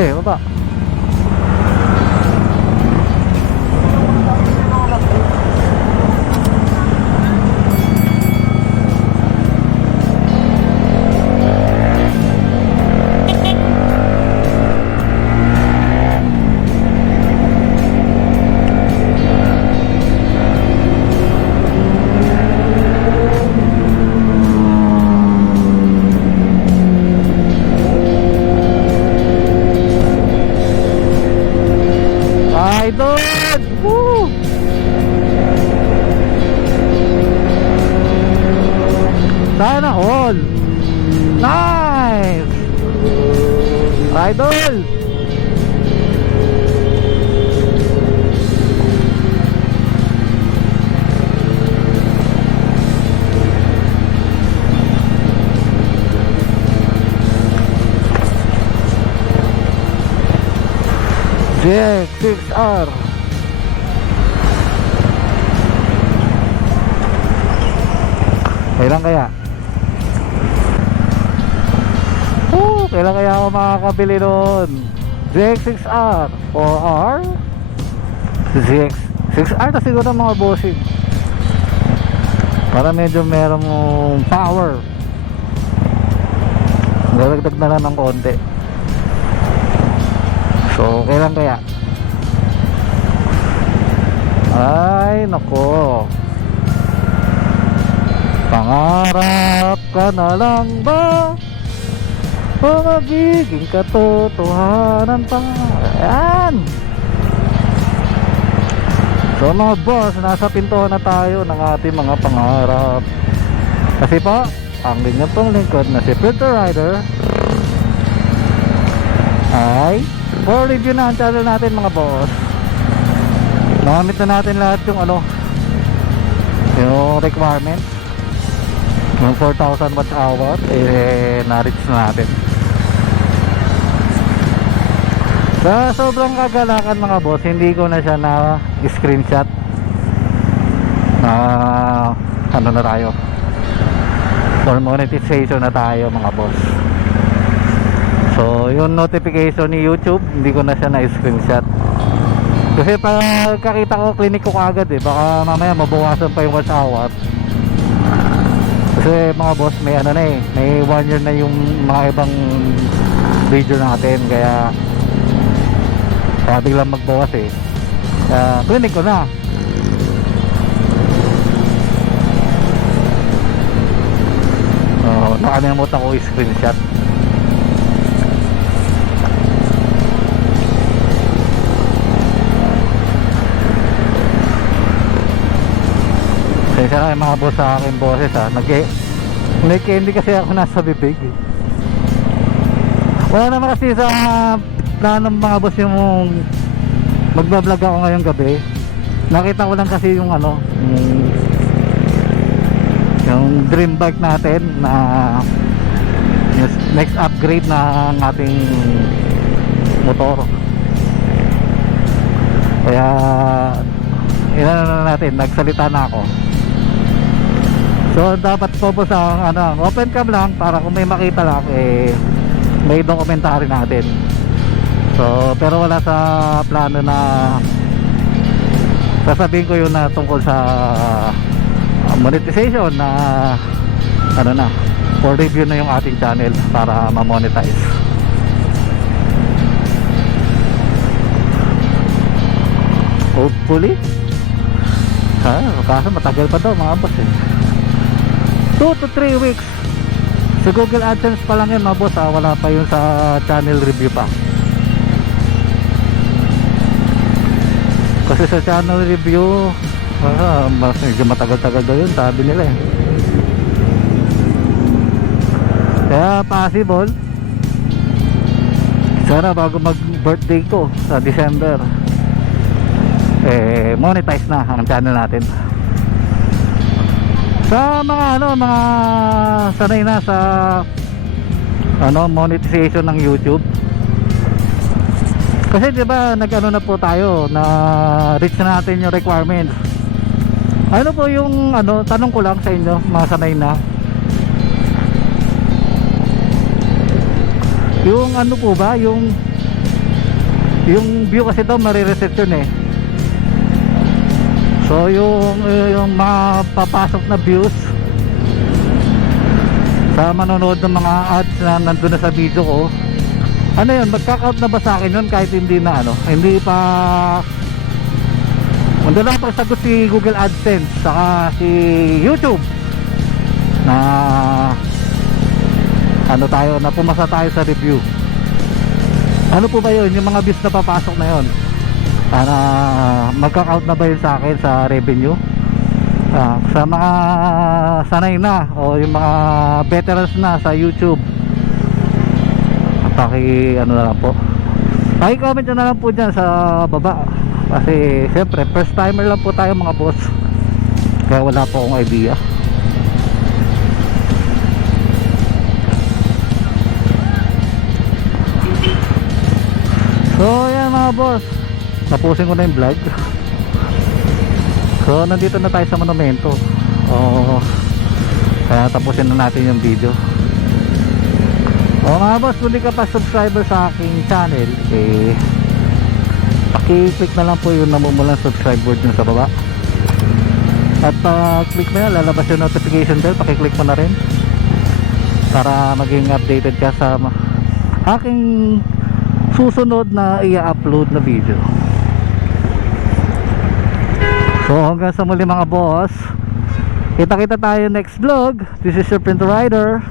Sige, baba. Idol! Woo! Sana all! Nice! Idol! GX6R kailan kaya? Kailan kaya ako makakabili nun? GX6R 4R GX6R na siguro mga bossing para medyo merong power, nalagdag na lang ng konti. So, kailan kaya? Ay, nako. Pangarap ka na lang ba? O magiging katotohanan pa? Ayan. So, mga boss, nasa pintuan na tayo ng ating mga pangarap. Kasi po, ang linyang pong lingkod na si Filter Rider ay for review na ang channel natin mga boss. Nakamit na natin lahat yung yung requirement, yung 4,000 watts hour na-reach na natin. Sa sobrang kagalakan mga boss, hindi ko na siya na screenshot na na tayo for monetization na tayo mga boss. So yung notification ni YouTube, hindi ko na siya na-screenshot. Kasi pag kakita ko, clinic ko kagad baka mamaya mabawasan pa yung watch hour. Kasi mga boss, may may 1 year na yung mga ibang video natin. Kaya biglang magbawas clinic ko na. Nakalimutan ko i-screenshot. Kaya na mga boss sa aking boses nag-candy kasi ako nasa bibig Wala naman kasi sa plano mga boss yung magbablog ako ngayong gabi. Nakita ko lang kasi yung yung dream bike natin na yung next upgrade na ng ating motor. Kaya natin, nagsalita na ako. So dapat focus ang open cam lang para kung may makita lang may dokumentary natin. So pero wala sa plano na sasabihin ko yun na tungkol sa monetization na for review na yung ating channel para ma-monetize. Hopefully kaso matagal pa daw mga boss 2 to 3 weeks. Sa Google AdSense pa lang yun mga boss wala pa yun sa channel review pa. Kasi sa channel review medyo matagal-tagal daw yun sabi nila Kaya possible sana bago mag birthday ko sa December monetize na ang channel natin. Sa mga mga sanay na sa monetization ng YouTube. Kasi 'di ba na po tayo na reach na natin yung requirements. Ano po yung tanong ko lang sa inyo, mga sanay na. Yung po ba yung Yung view kasi daw marireset yun eh. So yung mapapasok na views sa manonood ng mga ads na nandun na sa video ko, ano yun, magka-count na ba sa akin yun kahit hindi na ano, hindi pa nandun lang pasagot si Google AdSense saka si YouTube na ano tayo, na pumasa tayo sa review. Ano po ba yun, yung mga views na papasok na yun, para magka-count na ba yun sa akin sa revenue? Sa mga sanay na o yung mga veterans na sa YouTube, ano na lang po, paki-comment nyo na lang po dyan sa baba, kasi siyempre first timer lang po tayo mga boss, kaya wala po akong idea. So yan mga boss, tapusin ko na yung vlog. So nandito na tayo sa monumento. Kaya tapusin na natin yung video. Mga boss, kung di ka pa subscriber sa aking channel, paki-click na lang po yung namumulang subscribe board dun sa baba. At click mo yan, lalabas yung notification bell, paki-click mo na rin para maging updated ka sa aking susunod na i-upload na video. So hanggang sa muli mga boss, kita-kita tayo next vlog. This is your Printer Rider.